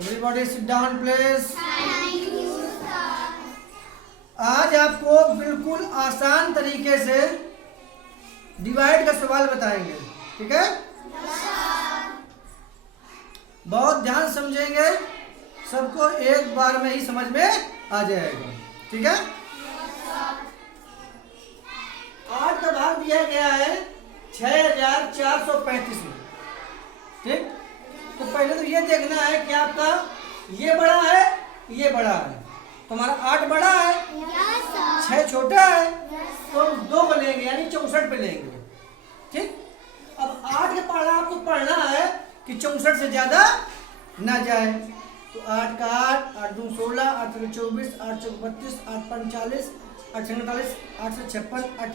Everybody sit down please. Thank you, sir. आज आपको बिल्कुल आसान तरीके से डिवाइड का सवाल बताएंगे, ठीक है? बहुत ध्यान समझेंगे, सबको एक बार में ही समझ में आ जाएगा, ठीक है? 8 का भाग दिया गया है 6435 में, ठीक? तो पहले तो ये देखना है कि आपका ये बड़ा है, ये बड़ा है। तुम्हारा 8 बड़ा है, Yes, sir. 6 छोटा है, Yes, तो हम 2 को लेंगे यानी 64 पे लेंगे, ठीक? अब 8 के पढ़ा आपको पढ़ना है कि 64 से ज्यादा ना जाए। तो 8 का 8, 8 दूनी 16, 8 त्रिक 24, 8 चौक 32, 8 पंच 40, 8 छक 48, 8 से 56, 8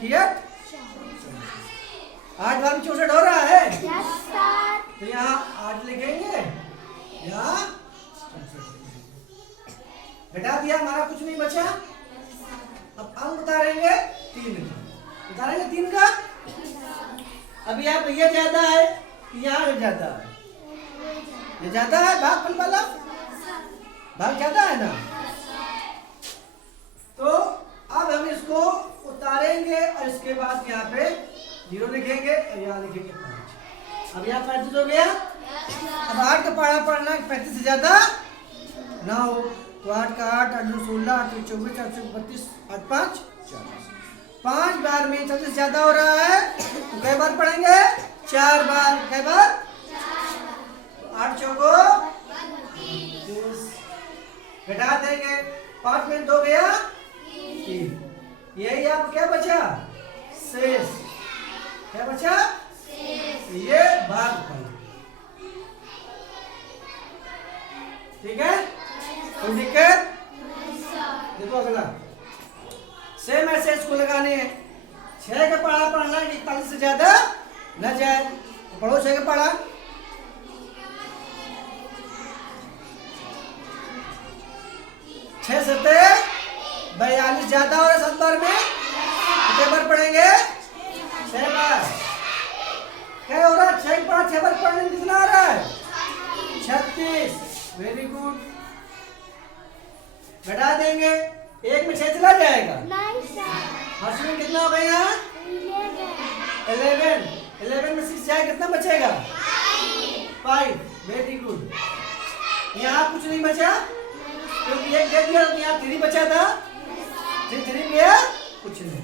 8 बार 64 हो रहा है। Yes, sir. तो यहाँ 8 लिखेंगे, यहाँ घटा दिया, हमारा कुछ नहीं बचा। अब अंक उतारेंगे 3 का, उतारेंगे 3 का। अभी आप ये ज्यादा है, यहाँ ज्यादा है, ये ज्यादा है भाग फल वाला, भाग ज्यादा है ना। तो अब हम इसको उतारेंगे और इसके बाद यहाँ पे 0 लिखेंगे और यहाँ लिखेंगे 5। अब यहाँ 35 हो गया। अब 8 का पढ़ा पढ़ना 35 से ज्यादा ना हो, तो 8 का 8, 8 दूनी 16, 8 त्रिक 24, 8 चौक 32, 8 पंच 40। 5 बार में 40 ज्यादा हो रहा है, तो कई बार पढ़ेंगे? 4 बार। कई बार? 8 चौको 32, घटा देंगे, 5 में 2 गया 3। यही आप क्या बचा? शेष। क्या बचा? ये भागफल, ठीक है? कोई दिक्कत? देखो अगला सेम ऐसे इसको लगाने हैं। 6 का पढ़ा पढ़ना 41 से ज्यादा न जाए, तो पढ़ो 6 का पढ़ा। 6 सत्ते 42 ज्यादा हो रहा है 7 बार में, कितने बार पढ़ेंगे? 6 बार। क्या हो रहा है? 6 बार 6 बार पढ़ने में कितना आ रहा है? 36। Very good. घटा देंगे, 1 में 6 चला जाएगा। Nice, sir. हर्ष में कितना हो गया? 11। 11 में 6 जाए कितना बचेगा? 5। Very good. यहाँ कुछ नहीं बचा, क्योंकि 1 दे दिया, यहाँ 3 बचा था। 3 गया, कुछ नहीं।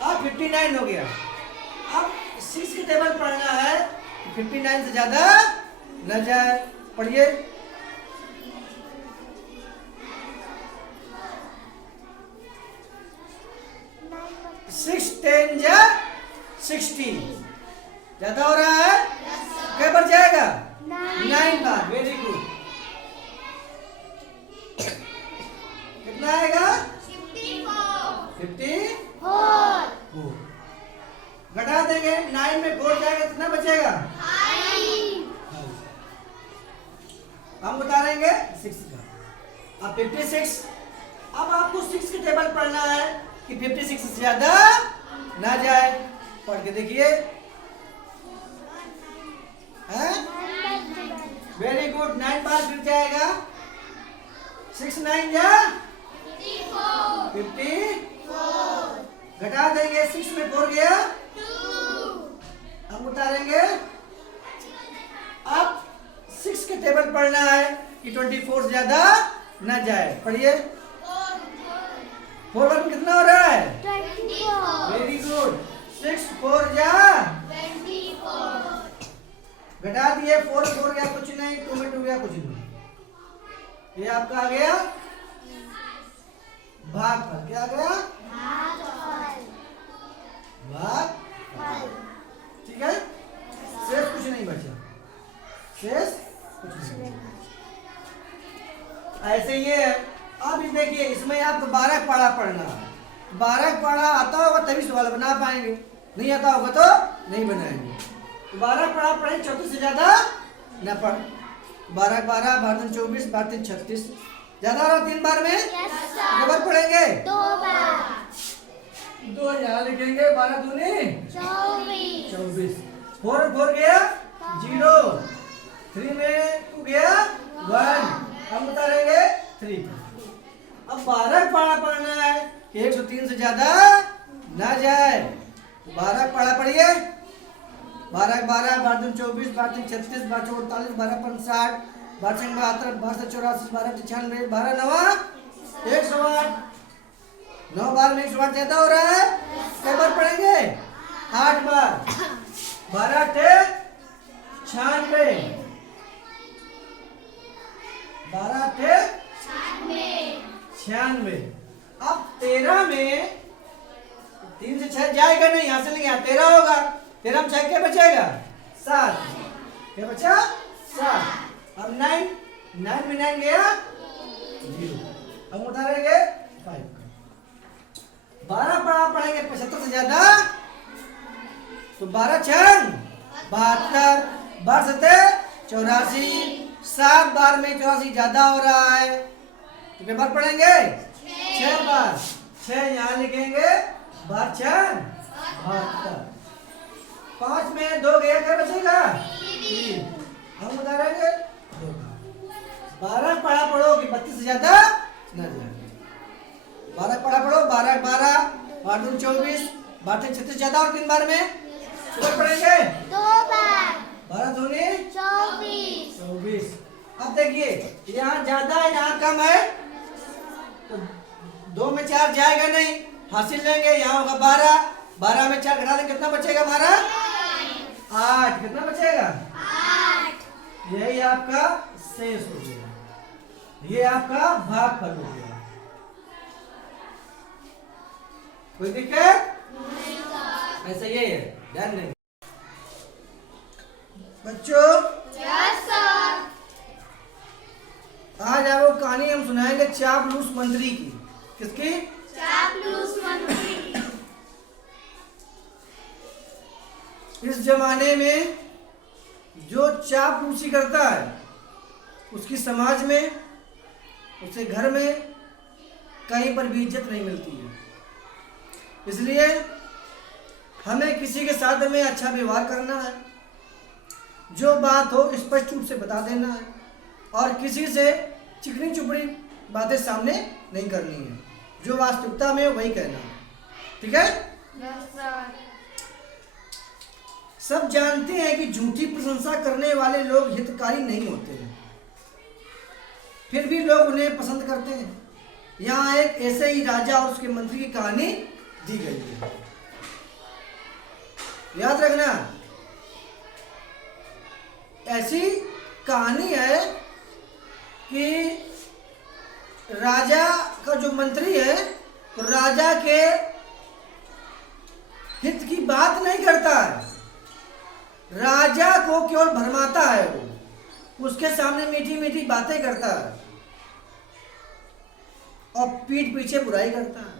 अब 59 हो गया। अब 6 के टेबल पढ़ना है, 59 से ज्यादा न जाए। पढ़िए। 6 10 जा 60, ज्यादा हो रहा है। क्या बार जाएगा? 9 बार। Very good. कितना आएगा? 54। घटा देंगे, 9 में 4 जाएगा, कितना बचेगा? 5। हम उतारेंगे 6 का। अब 56। अब आपको 6 के टेबल पढ़ना है कि 56 से ज्यादा ना जाए। पढ़ के देखिए। हैं? Very good. 9 बार गिर जाएगा। 6 9 जा 54। घटा देंगे, 6 में 4 गया, हम उतारेंगे। अब 6 के टेबल पढ़ना है कि 24 से ज्यादा न जाए। पढ़िए। 4 बार में कितना हो रहा है? 24। Very good. 6 4 जा 24। घटा दिए, 4 4 गया, कुछ नहीं। 2 में 2 गया, कुछ नहीं। ये आपका आ गया भागफल। क्या आ गया? भागफल। ठीक है? शेष कुछ नहीं बचा, शेष कुछ नहीं बचा। ऐसे ये है। अब इस देखिए, इसमें आपको 12 पारा पढ़ना है। 12 पारा आता होगा तभी सवाल बना पाएंगे, नहीं आता होगा तो नहीं बनाएंगे। 12 पढ़ा पढ़े, 34 से ज्यादा न पढ़। 12 12, 12 24, 12 36, ज्यादा रहा 3 बार में। कितने बार पढ़ेंगे? 2 बार। 2 यहाँ लिखेंगे। 12 दूनी 24। 24। 4 और 4 गया 0, 3 में 2 गया 1, हम उतारेंगे 3। अब 12 पारा पढ़ना है, 103 से ज्यादा ना जाए। तो 12 पारा पढ़िए। 12 12, 12 24, 12 36, 12 48, 12 50, 12 72, 12 84, 12 96, 12 9 108। 9 बार में 108 ज्यादा हो रहा है। कई बार पढ़ेंगे? 8 बार। 12 टे 96, 12 टे 96। अब 13 में 3 से 6 जाएगा नहीं, यहाँ से लेंगे, यहाँ 13 होगा। 13 में 6 क्या बचेगा? 7। क्या बचा? 7। अब 9 में 9 गया 0। अब उतारेंगे 5। 12 पढ़ा पढ़ेंगे 75 से ज्यादा, तो 12 6 72, 12 7 84, 7 बार में 84 ज्यादा हो रहा है। तो कितने बार पढ़ेंगे? 6 बार। 6 यहाँ लिखेंगे, 12 6 72। 5 में 2 गया, क्या बचेगा? 3। हम उतारेंगे 2। 12 पढ़ा पढ़ो कि 32 से ज्यादा ना जाए। 12 पढ़ा पढ़ो, 12 12, 12 24, 12 36 ज्यादा और 3 बार में कितना पढ़ेंगे? 2 बार 12 दूनी 24। अब देखिए, यहाँ ज्यादा है यहाँ कम है, तो 2 में 4 जाएगा नहीं, हासिल लेंगे। यहाँ होगा 12, 12 में 4 घटा देंगे, कितना बचेगा हमारा? 8। कितना बचेगा? 8। यही आपका शेष हो गया, ये आपका भागफल हो गया। कोई दिक्कत? ऐसा यही है, ध्यान देंगे बच्चों। आज आपको कहानी हम सुनाएंगे चापलूस मंत्री की। किसकी? चापलूस मंत्री। इस जमाने में जो चापलूसी करता है उसकी समाज में, उसके घर में कहीं पर भी इज्जत नहीं मिलती है। इसलिए हमें किसी के साथ में अच्छा व्यवहार करना है, जो बात हो स्पष्ट रूप से बता देना है, और किसी से चिकनी चुपड़ी बातें सामने नहीं करनी है। जो वास्तविकता में वही कहना है, ठीक है? सब जानते हैं कि झूठी प्रशंसा करने वाले लोग हितकारी नहीं होते हैं, फिर भी लोग उन्हें पसंद करते हैं। यहाँ एक ऐसे ही राजा और उसके मंत्री की कहानी दी गई है, याद रखना। ऐसी कहानी है कि राजा का जो मंत्री है, तो राजा के हित की बात नहीं करता है, राजा को केवल भरमाता है। वो उसके सामने मीठी मीठी बातें करता है और पीठ पीछे बुराई करता है।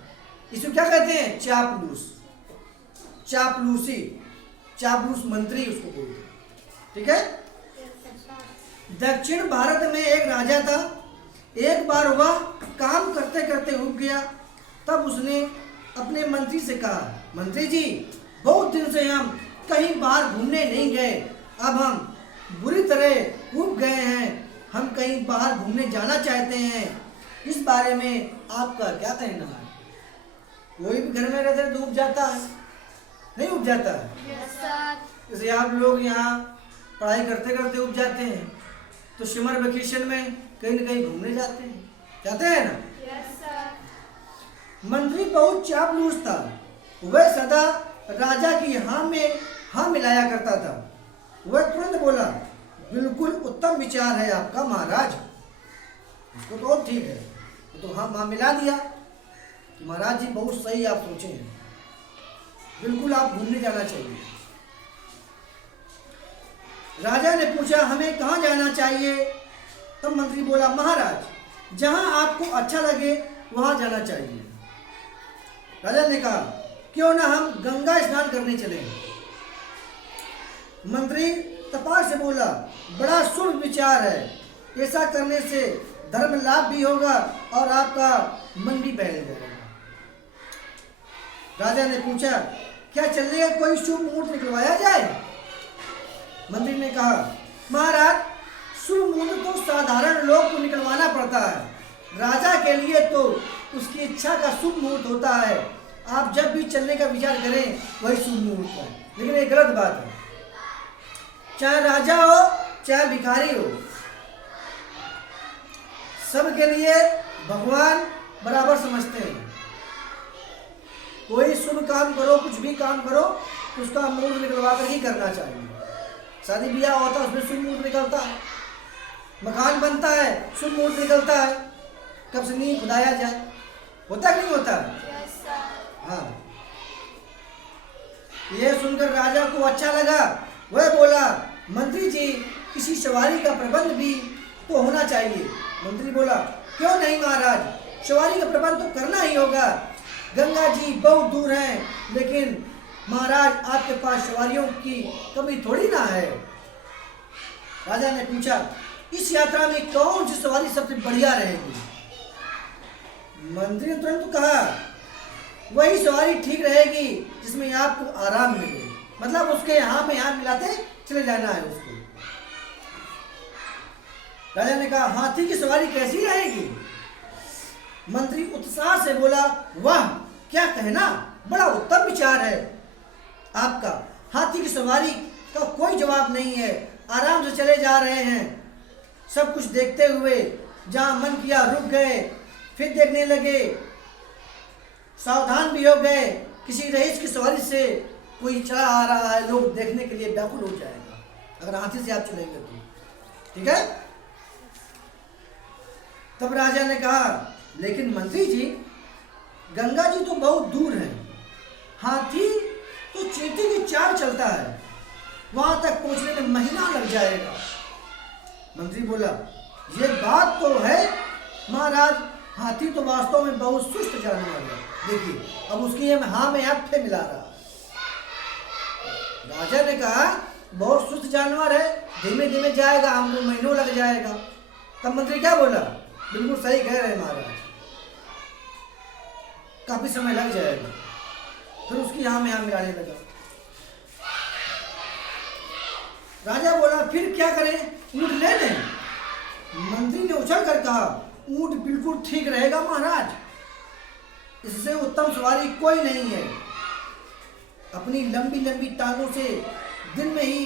इसको क्या कहते हैं? चापलूस, चापलूसी, चापलूस मंत्री उसको बोलते हैं, ठीक है? दक्षिण भारत में एक राजा था। एक बार वह काम करते करते उब गया। तब उसने अपने मंत्री से कहा, मंत्री जी, बहुत दिन से हम कहीं बाहर घूमने नहीं गए, अब हम बुरी तरह उब गए हैं, हम कहीं बाहर घूमने जाना चाहते हैं, इस बारे में आपका क्या कहना है? कोई भी घर में रहते तो उब जाता है, नहीं उब जाता है? जैसे आप लोग यहाँ पढ़ाई करते करते उब जाते हैं, तो समर वेकेशन में कहीं न कहीं घूमने जाते हैं ना? मंत्री बहुत चापलूस था। वह सदा राजा की हाँ में हाँ मिलाया करता था। वह तुरंत बोला, बिल्कुल उत्तम विचार है आपका महाराज। उसको तो ठीक है, तो हाँ मिला दिया कि महाराज जी बहुत सही आप सोचे हैं, बिल्कुल आप घूमने जाना चाहिए। राजा ने पूछा, हमें कहाँ जाना चाहिए? तब मंत्री बोला, महाराज जहां आपको अच्छा लगे वहां जाना चाहिए। राजा ने कहा, क्यों ना हम गंगा स्नान करने चलें? मंत्री तपाक से बोला, बड़ा शुभ विचार है, ऐसा करने से धर्म लाभ भी होगा और आपका मन भी बहल जाएगा। राजा ने पूछा, क्या चलने का कोई शुभ मुहूर्त निकलवाया जाए? ने कहा, महाराज शुभ मुहूर्त तो साधारण लोग को निकलवाना पड़ता है, राजा के लिए तो उसकी इच्छा का शुभ मुहूर्त होता है। आप जब भी चलने का विचार करें वही शुभ मुहूर्त है। लेकिन ये गलत बात है, चाहे राजा हो चाहे भिखारी हो, सबके लिए भगवान बराबर समझते हैं। कोई शुभ काम करो, कुछ भी काम करो, उसका मुहूर्त निकलवा कर ही करना चाहिए। शादी ब्याह होता है उसमें शुभ मुहूर्त निकलता है, मकान बनता है शुभ मुहूर्त निकलता है, कब से नींव खुदाया जाए, होता कि नहीं होता? हाँ। यह सुनकर राजा को अच्छा लगा। वह बोला, मंत्री जी किसी सवारी का प्रबंध भी तो होना चाहिए। मंत्री बोला, क्यों नहीं महाराज, सवारी का प्रबंध तो करना ही होगा। गंगा जी बहुत दूर हैं, लेकिन महाराज आपके पास सवारियों की कमी थोड़ी ना है। राजा ने पूछा, इस यात्रा में कौन सी सवारी सबसे बढ़िया रहेगी? मंत्री ने तुरंत कहा, वही सवारी ठीक रहेगी जिसमें आपको आराम मिले, मतलब उसके यहाँ में यहाँ मिलाते चले जाना है उसको। राजा ने कहा, हाथी की सवारी कैसी रहेगी? मंत्री उत्साह से बोला, वाह क्या कहना, बड़ा उत्तम विचार है आपका। हाथी की सवारी का कोई जवाब नहीं है, आराम से चले जा रहे हैं, सब कुछ देखते हुए, जहां मन किया रुक गए, फिर देखने लगे, सावधान भी हो गए। किसी रईस की सवारी से कोई चला आ रहा है, लोग देखने के लिए व्याकुल हो जाएगा अगर हाथी से आप चलेंगे तो, ठीक है। तब राजा ने कहा, लेकिन मंत्री जी गंगा जी तो बहुत दूर है, हाथी तो चींटी की चाल चलता है, वहां तक पहुंचने में महीना लग जाएगा। मंत्री बोला, ये बात तो है महाराज, हाथी तो वास्तव में बहुत सुस्त जानवर है। देखिए अब उसकी हाँ में हाथ पे मिला रहा। राजा ने कहा, बहुत सुस्त जानवर है, धीमे धीमे जाएगा, हमको महीनों लग जाएगा। तब मंत्री क्या बोला, बिल्कुल सही कह रहे महाराज, काफी समय लग जाएगा। फिर उसकी यहाँ में यहाँ मिलाने लगा। राजा बोला, फिर क्या करें, ऊंट ले लें? मंत्री ने उछल कर कहा, ऊंट बिल्कुल ठीक रहेगा महाराज, इससे उत्तम सवारी कोई नहीं है। अपनी लंबी लंबी टांगों से दिन में ही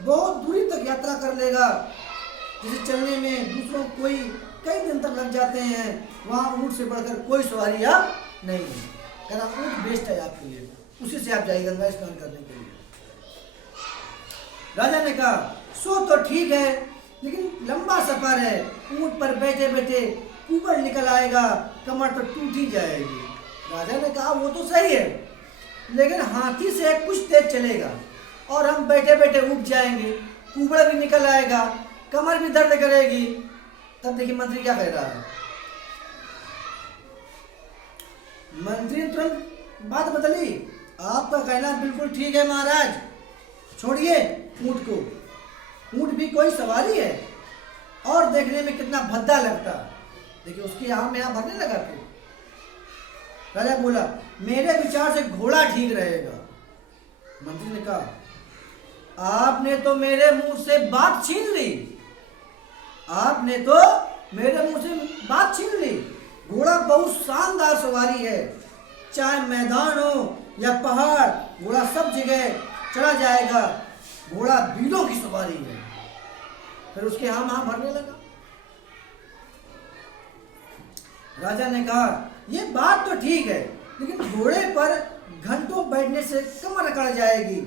बहुत दूरी तक यात्रा कर लेगा, जिसे चलने में दूसरों कोई कई दिन तक लग जाते हैं, वहां ऊंट से बढ़कर कोई सवारी आप नहीं है। कहना ऊंट बेस्ट है आपके लिए, उसी से आप जाइए गंगा स्नान करने के लिए। राजा ने कहा, सो तो ठीक है, लेकिन लंबा सफर है, ऊंट पर बैठे बैठे ऊपर निकल आएगा, कमर तो टूट ही जाएगी। राजा ने कहा, वो तो सही है, लेकिन हाथी से कुछ तेज चलेगा और हम बैठे बैठे उग जाएंगे, कुबड़ भी निकल आएगा, कमर भी दर्द करेगी। तब देखिए मंत्री क्या कह रहा है। मंत्री ने तुरंत बात बदली, आपका कहना बिल्कुल ठीक है महाराज, छोड़िए ऊंट को, ऊंट भी कोई सवारी है और देखने में कितना भद्दा लगता। देखिए उसके यहाँ में यहाँ भरने लगा। फिर राजा बोला, मेरे विचार से घोड़ा ठीक रहेगा। मंत्री ने कहा, आपने तो मेरे मुंह से बात छीन ली, आपने तो मेरे मुंह से बात छीन ली। घोड़ा बहुत शानदार सवारी है, चाहे मैदान हो या पहाड़, घोड़ा सब जगह चला जाएगा, घोड़ा वीरों की सवारी है। फिर उसके हाँ हाँ भरने लगा। राजा ने कहा, यह बात तो ठीक है, लेकिन घोड़े पर घंटों बैठने से कमर अकड़ जाएगी,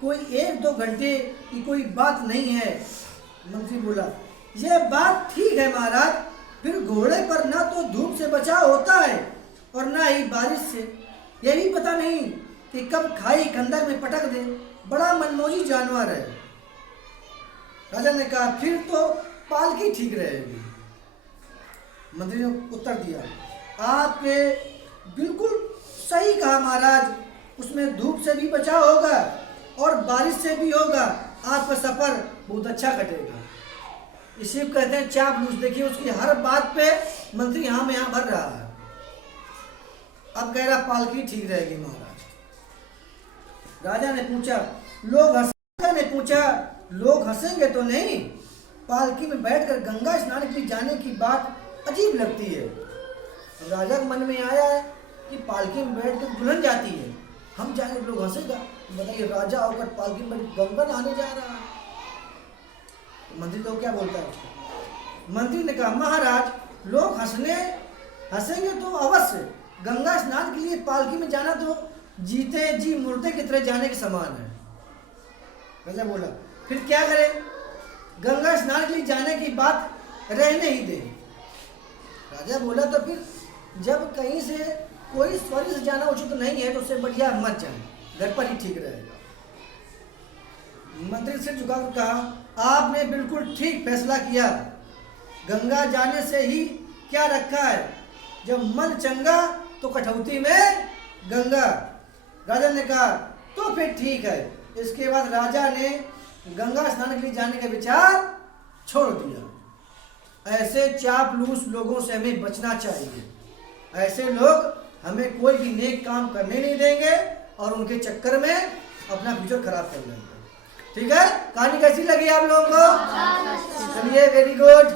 कोई 1-2 घंटे की कोई बात नहीं है। मंत्री बोला, यह बात ठीक है महाराज, फिर घोड़े पर ना तो धूप से बचाव होता है और ना ही बारिश से, यह भी पता नहीं कि कब खाई खंडर में पटक दे, बड़ा मनमोजी जानवर है। राजा ने कहा, फिर तो पालकी ठीक रहेगी। मंत्री ने उत्तर दिया, आपने बिल्कुल सही कहा महाराज, उसमें धूप से भी बचाव होगा और बारिश से भी होगा, आपका सफर बहुत अच्छा कटेगा। इसी को कहते हैं चापलूस। देखिए उसकी हर बात पे मंत्री यहाँ में यहाँ भर रहा है। अब कह रहा पालकी ठीक रहेगी महाराज। राजा ने पूछा, लोग हंसकर ने पूछा, लोग हंसेंगे तो नहीं, पालकी में बैठकर गंगा स्नान के लिए जाने की बात अजीब लगती है। राजा के मन में आया है कि पालकी में बैठकर दुल्हन जाती है, हम जाएंगे लोग हंसेगा। बताइए, राजा होकर पालकी में गंगा नहाने जा रहा है। तो मंत्री तो क्या बोलता है उसको? मंत्री ने कहा, महाराज, लोग हंसेंगे तो अवश्य, गंगा स्नान के लिए पालकी में जाना तो जीते जी मुर्दे की तरह जाने के समान है। राजा बोला, फिर क्या करें? गंगा स्नान के लिए जाने की बात रहने ही दे। राजा बोला, तो फिर जब कहीं से कोई स्वर्ग से जाना उचित तो नहीं है तो उससे बढ़िया मत जाए, घर पर ही ठीक रहेगा। मंत्री से झुकाकर कहा, आपने बिल्कुल ठीक फैसला किया। गंगा जाने से ही क्या रखा है, जब मन चंगा तो कठौती में गंगा। राजा ने कहा, तो फिर ठीक है। इसके बाद राजा ने गंगा स्नान के लिए जाने का विचार छोड़ दिया। ऐसे चापलूस लोगों से हमें बचना चाहिए। ऐसे लोग हमें कोई भी नेक काम करने नहीं देंगे और उनके चक्कर में अपना फ्यूचर खराब कर लेंगे। ठीक है, कहानी कैसी लगी आप लोगों को? चलिए, वेरी गुड।